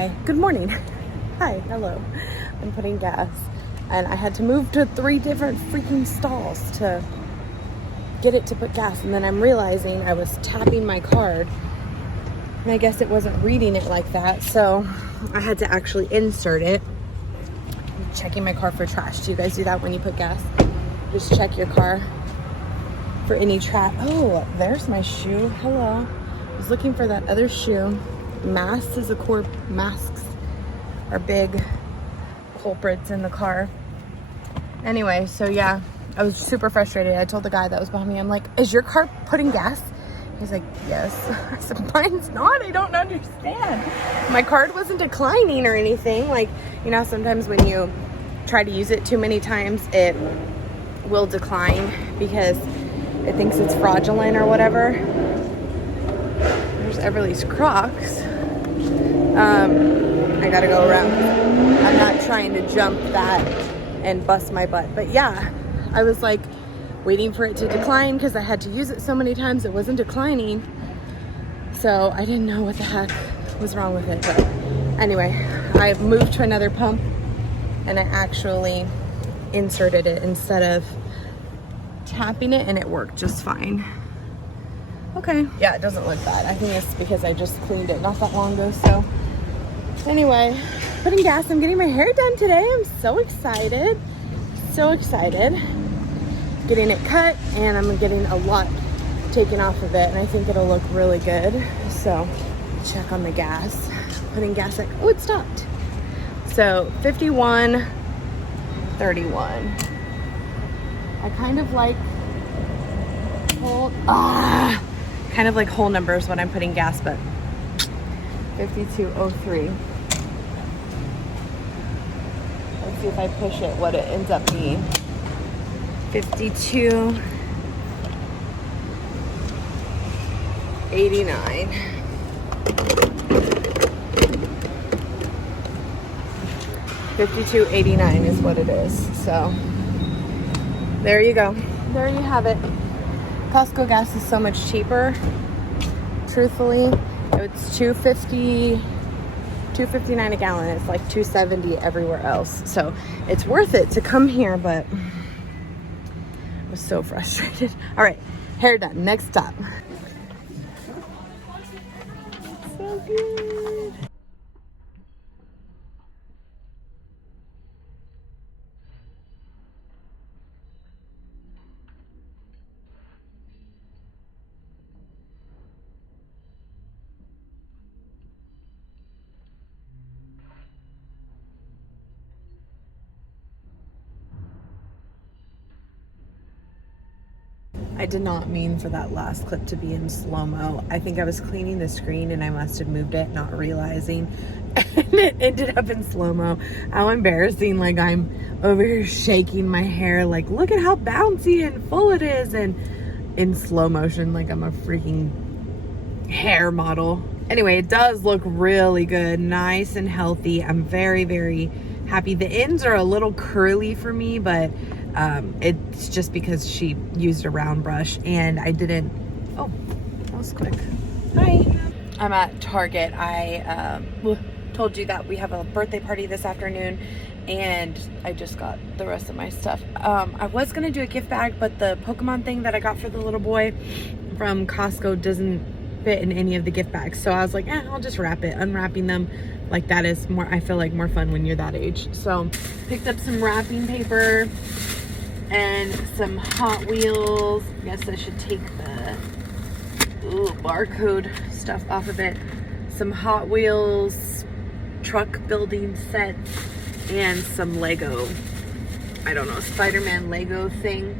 Hi, good morning. Hi, hello. I'm putting gas and I had to move to 3 different freaking stalls to get it to put gas, and then I'm realizing I was tapping my card and I guess it wasn't reading it like that, so I had to actually insert it. I'm checking my car for trash. Do you guys do that when you put gas? Just check your car for any trash. Oh, there's my shoe. Hello. I was looking for that other shoe. Masks are big culprits in the car. Anyway, so yeah, I was super frustrated. I told the guy that was behind me, I'm like, is your car putting gas? He's like, yes. I said, mine's not. I don't understand. My card wasn't declining or anything. Like, you know, sometimes when you try to use it too many times, it will decline because it thinks it's fraudulent or whatever. There's Everly's Crocs. I gotta go around. I'm not trying to jump that and bust my butt, but yeah, I was like waiting for it to decline because I had to use it so many times it wasn't declining, so I didn't know what the heck was wrong with it. But anyway, I moved to another pump and I actually inserted it instead of tapping it, and it worked just fine. Okay, yeah, it doesn't look bad. I think it's because I just cleaned it not that long ago. So anyway, putting gas. I'm getting my hair done today. I'm so excited, getting it cut, and I'm getting a lot taken off of it, and I think it'll look really good. So check on the gas. Putting gas at, oh, it stopped. So 51.31. I kind of like whole numbers when I'm putting gas, but 52.03. Let's see if I push it, what it ends up being. 52.89. 52.89 is what it is. So there you go. There you have it. Costco gas is so much cheaper. Truthfully, it's $2.59 a gallon. It's like $2.70 everywhere else. So it's worth it to come here, but I was so frustrated. All right, hair done. Next stop. So good. I did not mean for that last clip to be in slow-mo. I think I was cleaning the screen and I must have moved it, not realizing, and it ended up in slow-mo. How embarrassing. Like, I'm over here shaking my hair like, look at how bouncy and full it is, and in slow motion like I'm a freaking hair model. Anyway, it does look really good, nice and healthy. I'm very, very happy. The ends are a little curly for me, but it's just because she used a round brush and I didn't. Oh, that was quick. Hi, I'm at Target. I told you that we have a birthday party this afternoon, and I just got the rest of my stuff. I was gonna do a gift bag, but the Pokemon thing that I got for the little boy from Costco doesn't fit in any of the gift bags, so I was like, I'll just wrap it. Unwrapping them like that is more, I feel like, more fun when you're that age. So picked up some wrapping paper and some Hot Wheels. I guess I should take the barcode stuff off of it. Some Hot Wheels truck building sets and some Lego, I don't know, Spider-Man Lego thing.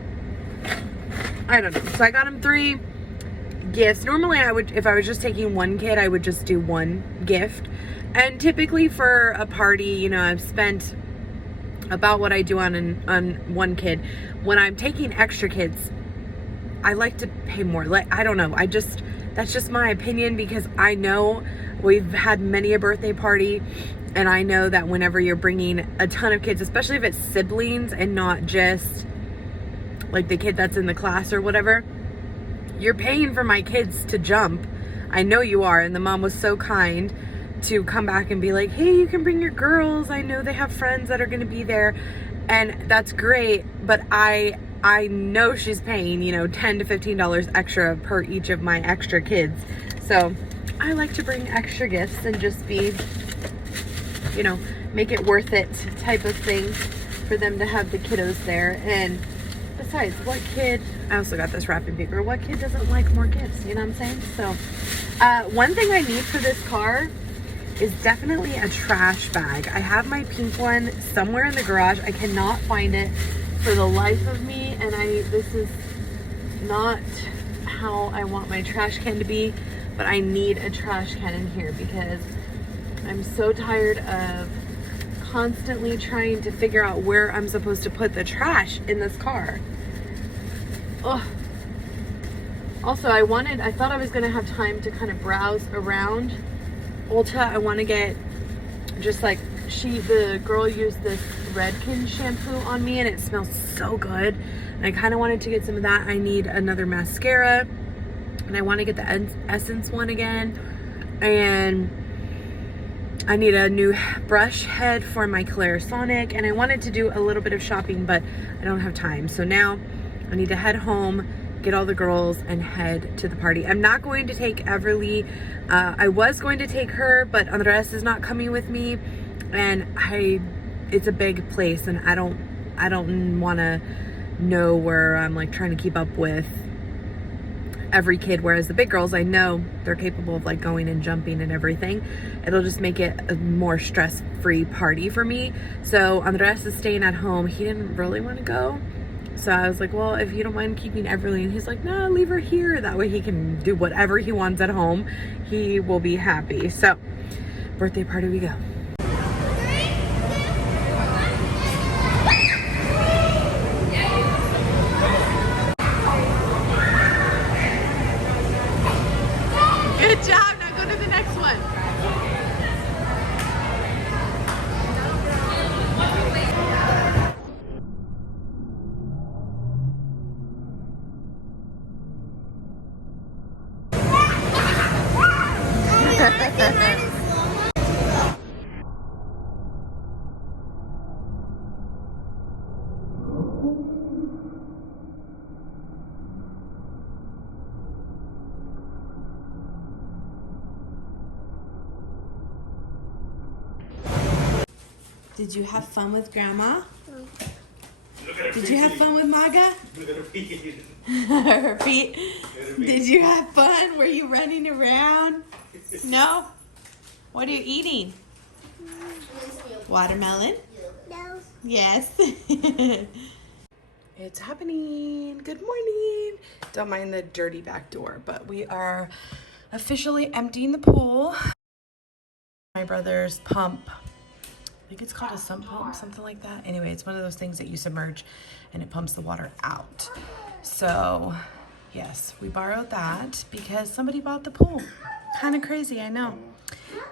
I don't know. So I got him 3 gifts. Normally I would, if I was just taking one kid, I would just do one gift. And typically for a party, you know, I've spent about what I do on one kid. When I'm taking extra kids, I like to pay more. Like, I don't know, that's just my opinion, because I know we've had many a birthday party, and I know that whenever you're bringing a ton of kids, especially if it's siblings and not just like the kid that's in the class or whatever, you're paying for my kids to jump. I know you are, and the mom was so kind to come back and be like, hey, you can bring your girls. I know they have friends that are going to be there. And that's great. But I know she's paying, you know, $10 to $15 extra per each of my extra kids. So I like to bring extra gifts and just be, you know, make it worth it type of thing for them to have the kiddos there. And besides, what kid, I also got this wrapping paper, what kid doesn't like more gifts, you know what I'm saying? So one thing I need for this car is definitely a trash bag. I have my pink one somewhere in the garage. I cannot find it for the life of me, and this is not how I want my trash can to be, but I need a trash can in here because I'm so tired of constantly trying to figure out where I'm supposed to put the trash in this car. Ugh. Also, I thought I was gonna have time to kind of browse around Ulta. I want to get just like, the girl used this Redken shampoo on me and it smells so good. And I kind of wanted to get some of that. I need another mascara and I want to get the Essence one again. And I need a new brush head for my Clarisonic, and I wanted to do a little bit of shopping, but I don't have time. So now I need to head home, get all the girls, and head to the party. I'm not going to take Everly. I was going to take her, but Andres is not coming with me, and it's a big place, and I don't want to know where I'm like trying to keep up with every kid, whereas the big girls, I know they're capable of like going and jumping and everything. It'll just make it a more stress-free party for me. So Andres is staying at home. He didn't really want to go, so I was like, well, if you don't mind keeping Everly, and he's like, no, leave her here, that way he can do whatever he wants at home. He will be happy. So birthday party we go. Good job. Now go to the next one. Did you have fun with Grandma? Did you have fun with Maga? Her feet. Her feet. Did you have fun? Were you running around? No? What are you eating? Watermelon? No. Yes. It's happening. Good morning. Don't mind the dirty back door, but we are officially emptying the pool. My brother's pump. I think it's called a sump pump, something like that. Anyway, it's one of those things that you submerge and it pumps the water out. So yes, we borrowed that because somebody bought the pool. Kind of crazy, I know.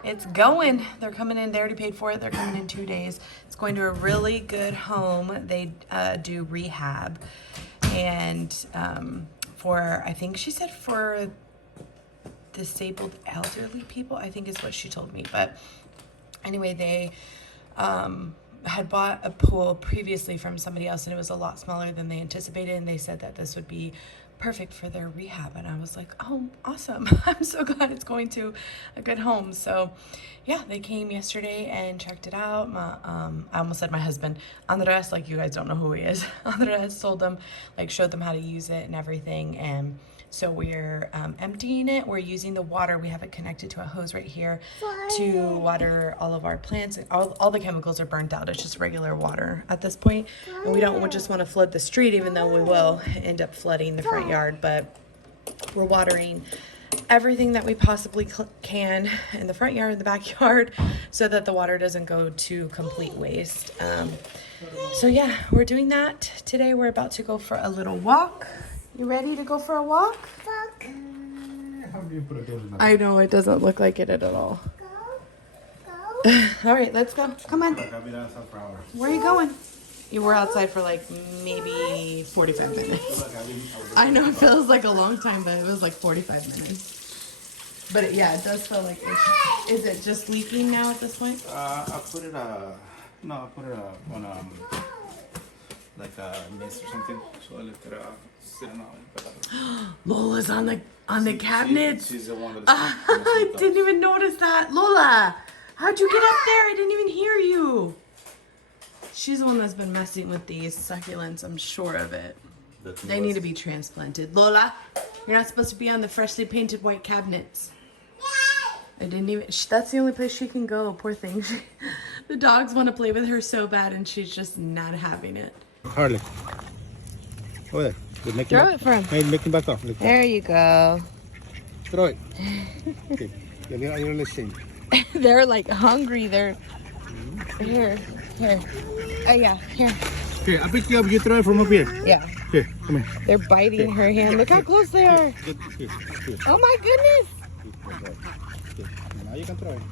It's going. They're coming in. They already paid for it. They're coming in 2 days. It's going to a really good home. They do rehab. And for, I think she said for disabled elderly people, I think is what she told me. But anyway, they had bought a pool previously from somebody else and it was a lot smaller than they anticipated, and they said that this would be perfect for their rehab, and I was like, oh, awesome. I'm so glad it's going to a good home. So yeah, they came yesterday and checked it out. I almost said my husband, Andres, like you guys don't know who he is. Andres told them, like showed them how to use it and everything, and so we're emptying it. We're using the water. We have it connected to a hose right here to water all of our plants. All the chemicals are burnt out. It's just regular water at this point. And we don't just want to flood the street, even though we will end up flooding the front yard. But we're watering everything that we possibly can in the front yard and the backyard so that the water doesn't go to complete waste. So yeah, we're doing that today. We're about to go for a little walk. You ready to go for a walk? I know, it doesn't look like it at all. Go. All right, let's go. Come on. Where are you going? You were outside for like maybe 45 minutes. I know it feels like a long time, but it was like 45 minutes. But yeah, it does feel like it's... Is it just leaking now at this point? I put it no, I put it on like a mist or something. So I left it sitting on it. Lola's on the cabinets. She's the one that's I didn't even notice that. Lola, how'd you get up there? I didn't even hear you. She's the one that's been messing with these succulents, I'm sure of it. They need to be transplanted. Lola, you're not supposed to be on the freshly painted white cabinets. I didn't even... That's the only place she can go. Poor thing. The dogs want to play with her so bad, and she's just not having it. Harley. Over there. Throw it for him. Hey, make him back off. There you go. Throw it. Okay. You're listening. They're like hungry. They're... Here. Oh, yeah. Here. Here, I'll pick you up. You throw it from up here. Yeah. Here, come here. They're biting her hand. Look how close they are. Here. Oh, my goodness. Now you can throw it.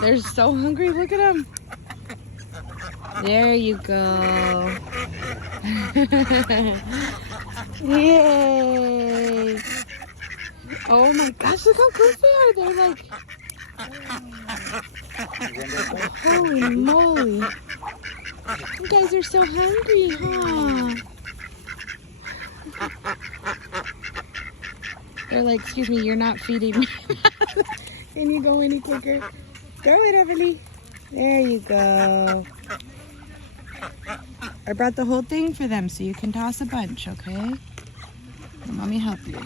They're so hungry. Look at them. There you go. Yay. Oh my gosh, look how close they are. They're like... Holy moly. You guys are so hungry, huh? They're like, excuse me, you're not feeding me. Can you go any quicker? Throw it, Everly. There you go. I brought the whole thing for them so you can toss a bunch, okay? Let Mommy help you.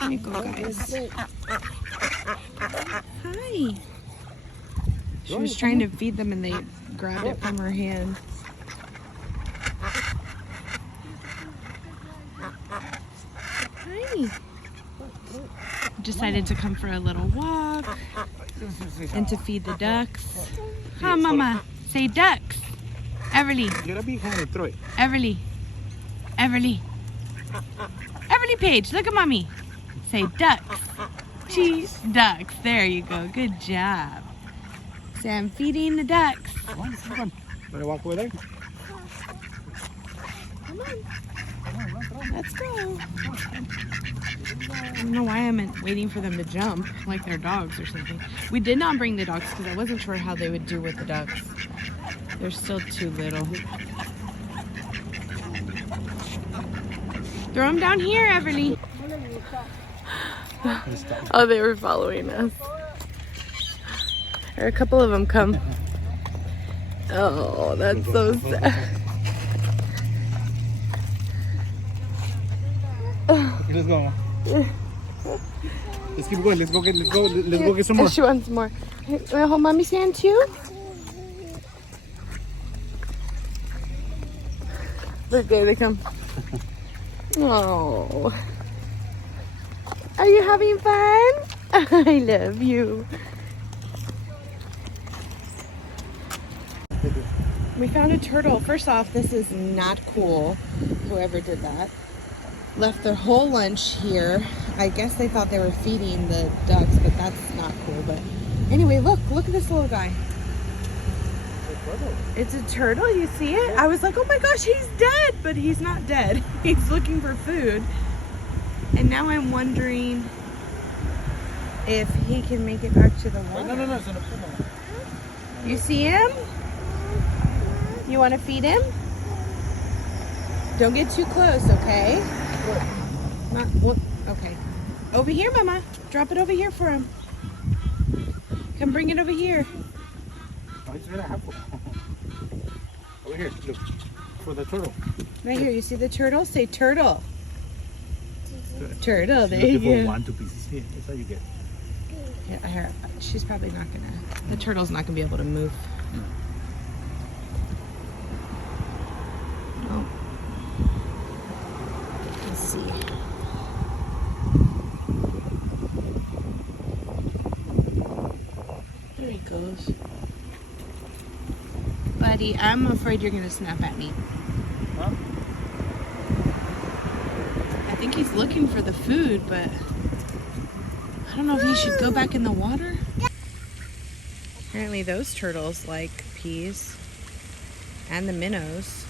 Here you go, guys. Hi. She was trying to feed them and they grabbed it from her hand. Hi. Decided to come for a little walk and to feed the ducks. Huh, Mama? Say ducks. Everly. Get a big hand and throw it. Everly. Everly Page, look at Mommy. Say ducks. Cheese. Ducks. There you go. Good job. Say I'm feeding the ducks. Come on. Want to walk over there? Come on. Let's go. I don't know why I'm waiting for them to jump like they're dogs or something. We did not bring the dogs because I wasn't sure how they would do with the ducks. They're still too little. Throw them down here, Everly. Oh, they were following us. Or a couple of them come. Oh, that's so sad. Let's go. Let's keep going. Let's go get some more. She wants more. Hey, want to hold Mommy's hand too? Look, there they come. Oh. Are you having fun? I love you. We found a turtle. First off, this is not cool. Whoever did that. Left their whole lunch here. I guess they thought they were feeding the ducks, but that's not cool. But anyway, look at this little guy. It's a turtle, you see it? I was like, oh my gosh, he's dead, but he's not dead. He's looking for food. And now I'm wondering if he can make it back to the water. No. You see him? You want to feed him? Don't get too close, okay? Okay. Over here, Mama. Drop it over here for him. Come bring it over here. Oh, he's gonna have over here, look, for the turtle. Right here, you see the turtle? Say turtle. Turtle, there She's you looking go. for 1, 2 pieces. Here, that's how you get. Yeah, she's probably not gonna. The turtle's not gonna be able to move. Oh. Let's see. There he goes. Buddy, I'm afraid you're gonna snap at me. Huh? I think he's looking for the food, but I don't know if he should go back in the water. Apparently those turtles like peas and the minnows.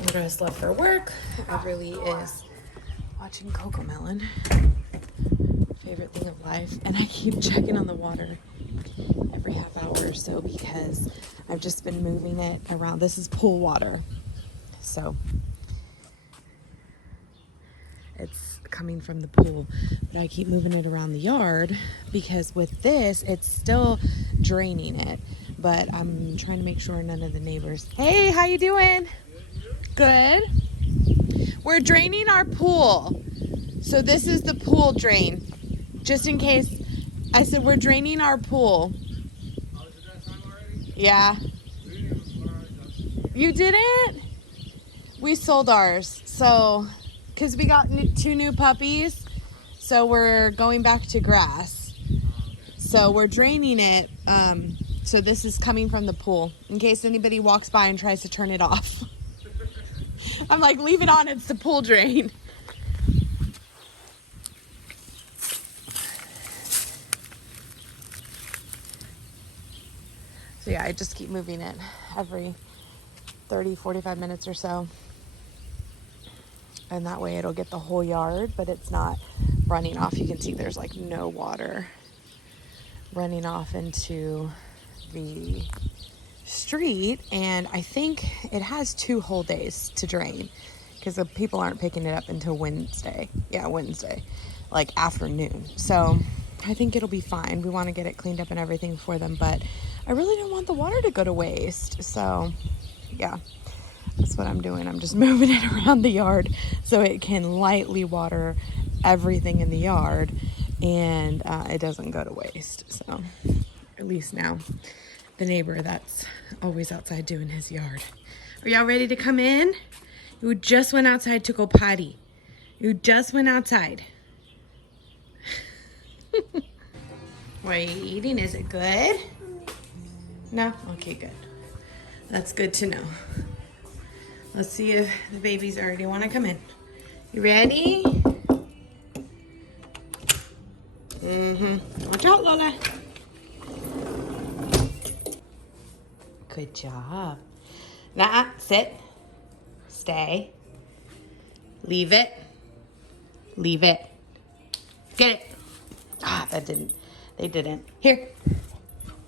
Rhoda has left for work. Everly is watching Cocomelon. Favorite thing of life. And I keep checking on the water every half hour or so because I've just been moving it around. This is pool water. So it's coming from the pool, but I keep moving it around the yard because with this, it's still draining it, but I'm trying to make sure none of the neighbors. Hey, how you doing? Good. We're draining our pool. So this is the pool drain. Just in case. I said we're draining our pool. Oh, is it that time already? Yeah. We didn't even put ours up. You didn't? We sold ours. So, because we got 2 new puppies. So we're going back to grass. So we're draining it. So this is coming from the pool in case anybody walks by and tries to turn it off. I'm like, leave it on. It's the pool drain. So yeah, I just keep moving it every 30, 45 minutes or so. And that way it'll get the whole yard, but it's not running off. You can see there's like no water running off into the street. And I think it has 2 whole days to drain because the people aren't picking it up until Wednesday. Yeah, Wednesday, like afternoon. So I think it'll be fine. We want to get it cleaned up and everything for them, but I really don't want the water to go to waste. So yeah, that's what I'm doing. I'm just moving it around the yard so it can lightly water everything in the yard and it doesn't go to waste. So at least now the neighbor that's always outside doing his yard. Are y'all ready to come in? You just went outside to go potty. You just went outside. What are you eating? Is it good? No? Okay, good. That's good to know. Let's see if the babies already want to come in. You ready? Watch out, Lola. Good job. Nuh-uh. Sit. Stay. Leave it. Leave it. Get it. Ah, that didn't. They didn't. Here.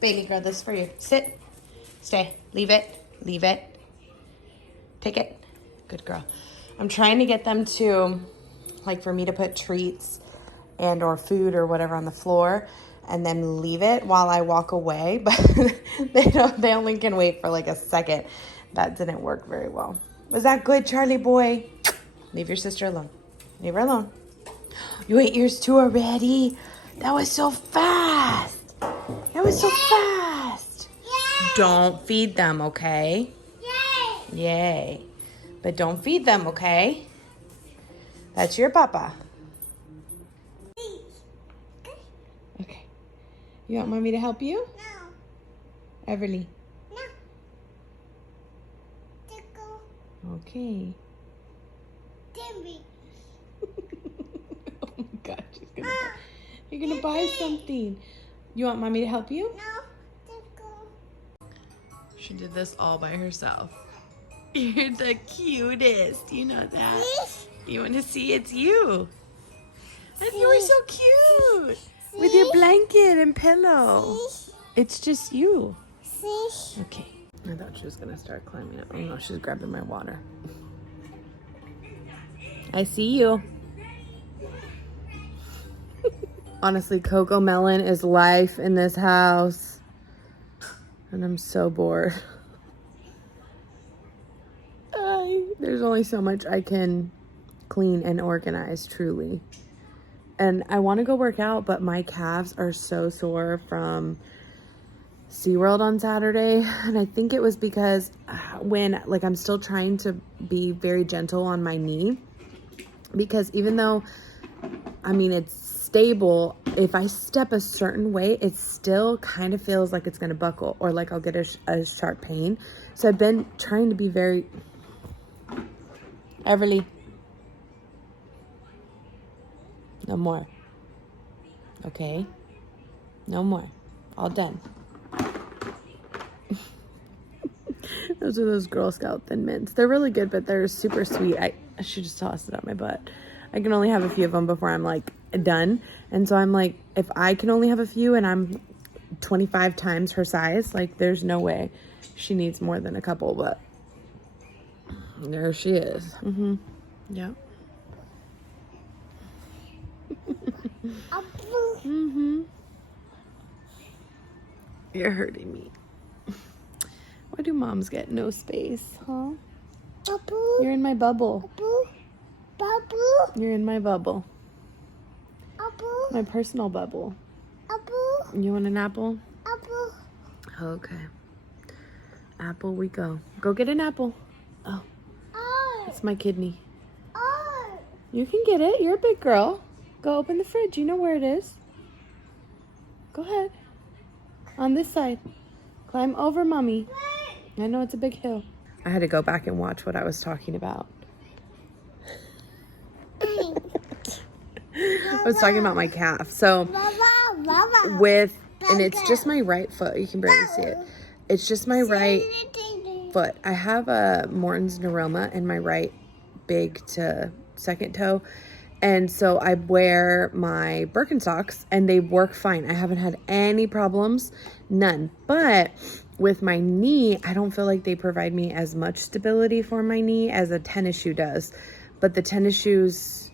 Baby girl, this is for you. Sit. Stay. Leave it. Leave it. Take it. Good girl. I'm trying to get them to, like, for me to put treats and or food or whatever on the floor and then leave it while I walk away. But they only can wait for like a second. That didn't work very well. Was that good, Charlie boy? Leave your sister alone. Leave her alone. You ate yours too already? That was so fast. That was so fast. Yay. Don't feed them, okay? Yay. Yay. But don't feed them, okay? That's your papa. Okay. You want mommy to help you? No. Everly? No. Okay. Timmy. Oh my God, you're gonna buy something. You want mommy to help you? No. She did this all by herself. You're the cutest. You know that. You want to see? It's you. And you were so cute. With your blanket and pillow. It's just you. Okay. I thought she was going to start climbing up. Oh no, she's grabbing my water. I see you. Honestly, Cocomelon is life in this house. And I'm so bored. There's only so much I can clean and organize, truly. And I want to go work out, but my calves are so sore from SeaWorld on Saturday. And I think it was because when, like, I'm still trying to be very gentle on my knee. Because even though, I mean, it's stable, if I step a certain way, it still kind of feels like it's going to buckle or like I'll get a sharp pain. So I've been trying to be very... Everly. No more. Okay. No more. All done. Those are those Girl Scout Thin Mints. They're really good, but they're super sweet. I should just toss it out my butt. I can only have a few of them before I'm like done. And so I'm like, if I can only have a few and I'm 25 times her size, like there's no way she needs more than a couple, but there she is. Yeah. You're hurting me. Why do moms get no space, huh? You're in my bubble. You're in my bubble. My personal bubble. You want an apple? Okay. Apple we go. Go get an apple. Oh. It's my kidney. You can get it. You're a big girl. Go open the fridge. You know where it is. Go ahead. On this side. Climb over, mommy. I know it's a big hill. I had to go back and watch what I was talking about. I was talking about my calf. So and it's just my right foot. You can barely see it. It's just my right foot. I have a Morton's neuroma in my right big to second toe. And so I wear my Birkenstocks and they work fine. I haven't had any problems, none. But with my knee, I don't feel like they provide me as much stability for my knee as a tennis shoe does. But the tennis shoes,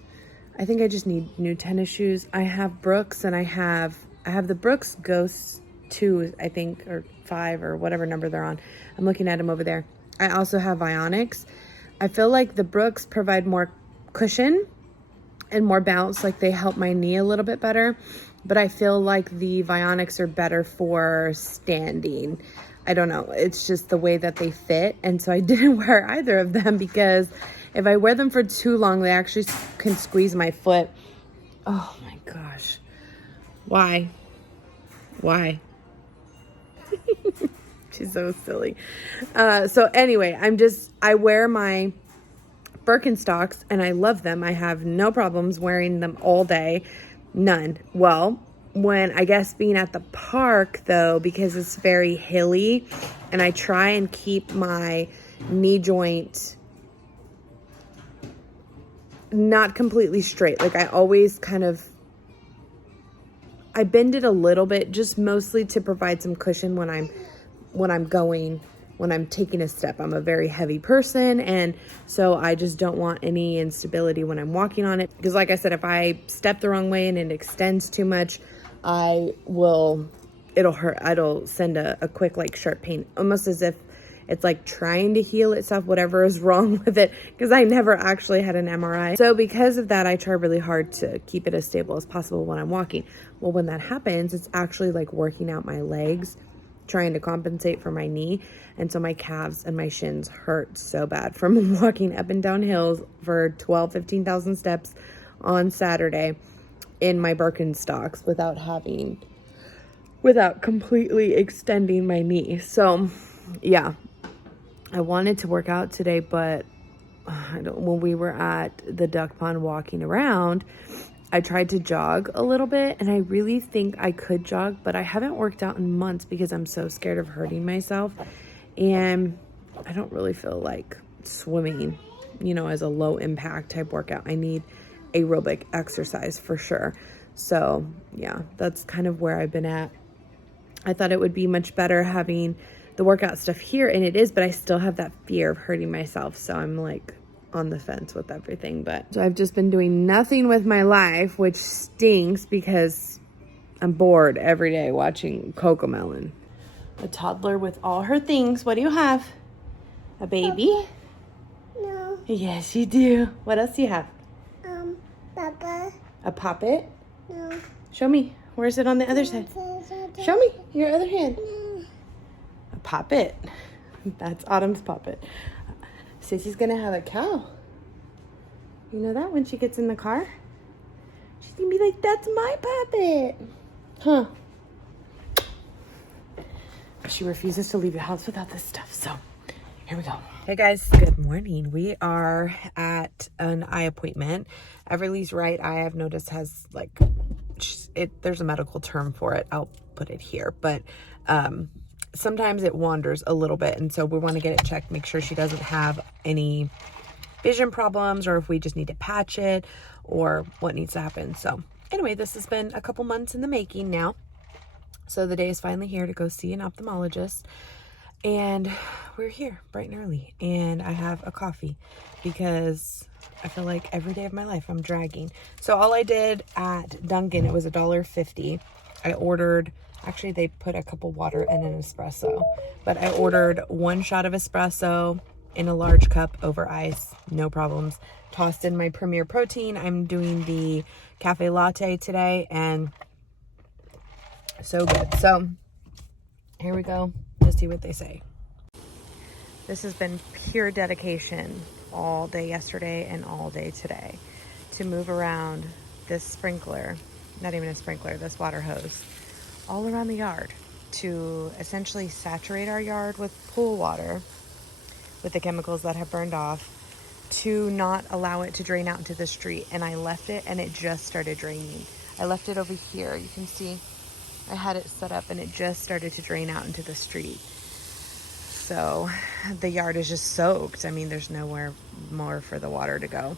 I think I just need new tennis shoes. I have Brooks and I have the Brooks Ghost 2, I think, or 5 or whatever number they're on. I'm looking at them over there. I also have Vionics. I feel like the Brooks provide more cushion and more bounce, like they help my knee a little bit better, but I feel like the Vionics are better for standing. I don't know, it's just the way that they fit, and so I didn't wear either of them because if I wear them for too long, they actually can squeeze my foot. Oh my gosh. Why? She's so silly. So anyway, I wear my Birkenstocks and I love them. I have no problems wearing them all day. None. Well, when I guess being at the park though, because it's very hilly and I try and keep my knee joint not completely straight. Like I always I bend it a little bit, just mostly to provide some cushion when I'm taking a step. I'm a very heavy person, and so I just don't want any instability when I'm walking on it. Because like I said, if I step the wrong way and it extends too much, it'll hurt. It'll send a quick like sharp pain, almost as if it's like trying to heal itself, whatever is wrong with it, because I never actually had an MRI. So because of that, I try really hard to keep it as stable as possible when I'm walking. Well, when that happens, it's actually like working out my legs, trying to compensate for my knee. And so my calves and my shins hurt so bad from walking up and down hills for 15,000 steps on Saturday in my Birkenstocks without completely extending my knee. So yeah, I wanted to work out today, but when we were at the duck pond walking around, I tried to jog a little bit, and I really think I could jog, but I haven't worked out in months because I'm so scared of hurting myself, and I don't really feel like swimming, as a low impact type workout. I need aerobic exercise for sure. So yeah, that's kind of where I've been at. I thought it would be much better having the workout stuff here, and it is, but I still have that fear of hurting myself. So I'm like on the fence with everything. But so I've just been doing nothing with my life, which stinks because I'm bored every day watching Cocomelon. A toddler with all her things. What do you have? A baby? No. Yes, you do. What else do you have? Papa. A puppet? No. Show me. Where's it on the other side? Show me your other hand. A puppet. That's Autumn's puppet. Sissy's gonna have a cow. You know that when she gets in the car? She's gonna be like, that's my puppet. Huh. She refuses to leave the house without this stuff, so here we go. Hey guys, good morning. We are at an eye appointment. Everly's right eye, I've noticed, has like, there's a medical term for it. I'll put it here, but sometimes it wanders a little bit, and so we want to get it checked, make sure she doesn't have any vision problems, or if we just need to patch it, or what needs to happen. So anyway, this has been a couple months in the making now. So the day is finally here to go see an ophthalmologist. And we're here bright and early. And I have a coffee because I feel like every day of my life I'm dragging. So all I did at Dunkin', it was $1.50. I ordered, actually they put a cup of water and an espresso. But I ordered 1 shot of espresso in a large cup over ice, no problems. Tossed in my Premier Protein. I'm doing the cafe latte today, and so good. So here we go to see what they say. This has been pure dedication all day yesterday and all day today to move around this sprinkler, not even a sprinkler, this water hose, all around the yard to essentially saturate our yard with pool water with the chemicals that have burned off, to not allow it to drain out into the street. And I left it and it just started draining. I left it over here. You can see I had it set up and it just started to drain out into the street. So the yard is just soaked. I mean, there's nowhere more for the water to go.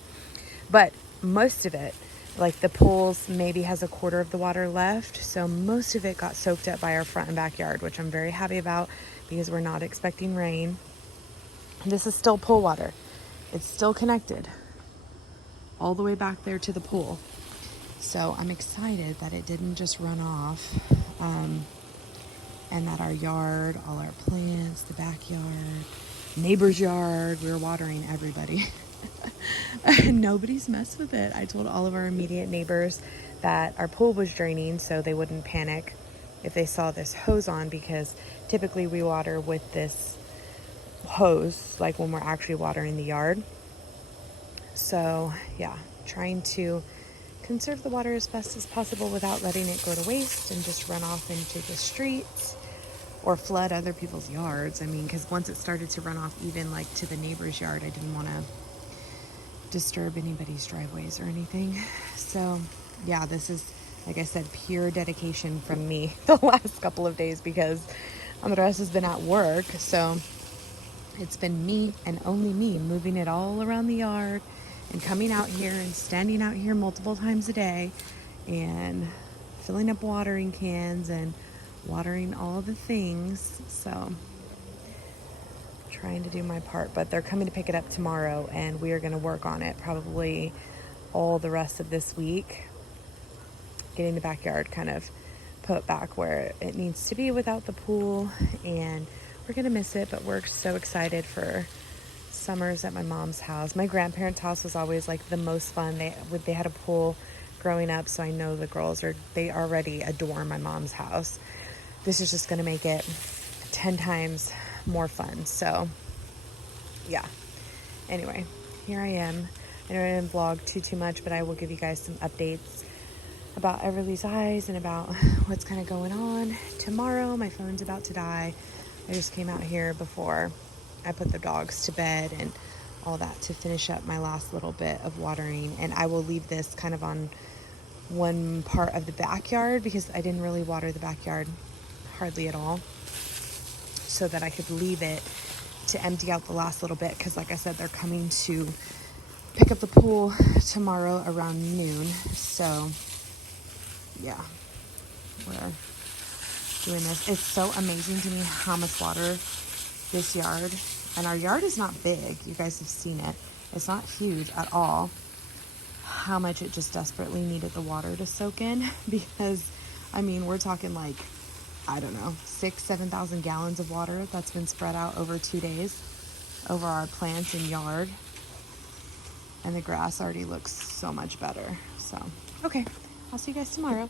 But most of it, like the pools maybe has a quarter of the water left. So most of it got soaked up by our front and backyard, which I'm very happy about because we're not expecting rain. This is still pool water. It's still connected all the way back there to the pool. So I'm excited that it didn't just run off, and that our yard, all our plants, the backyard, neighbor's yard, we were watering everybody. Nobody's messed with it. I told all of our immediate neighbors that our pool was draining so they wouldn't panic if they saw this hose on, because typically we water with this hose like when we're actually watering the yard. So yeah, trying to conserve the water as best as possible without letting it go to waste and just run off into the streets or flood other people's yards. I mean, because once it started to run off even like to the neighbor's yard, I didn't want to disturb anybody's driveways or anything. So yeah, this is, like I said, pure dedication from me the last couple of days, because Andres has been at work. So it's been me and only me moving it all around the yard and coming out here and standing out here multiple times a day and filling up watering cans and watering all the things. So trying to do my part, but they're coming to pick it up tomorrow and we are going to work on it probably all the rest of this week, getting the backyard kind of put back where it needs to be without the pool. And we're going to miss it, but we're so excited for summers at my mom's house. My grandparents' house was always like the most fun. They had a pool growing up, so I know the girls they already adore my mom's house. This is just going to make it 10 times more fun. So yeah, anyway, here I am. I know I didn't vlog too much, but I will give you guys some updates about Everly's eyes and about what's kind of going on tomorrow. My phone's about to die. I just came out here before I put the dogs to bed and all that to finish up my last little bit of watering. And I will leave this kind of on one part of the backyard because I didn't really water the backyard hardly at all, so that I could leave it to empty out the last little bit, because like I said, they're coming to pick up the pool tomorrow around noon. So yeah, we're doing this. It's so amazing to me how much water this yard, and our yard is not big, you guys have seen it, it's not huge at all, how much it just desperately needed the water to soak in. Because I mean, we're talking like, I don't know, 6,000-7,000 gallons of water that's been spread out over 2 days over our plants and yard, and the grass already looks so much better. So okay, I'll see you guys tomorrow.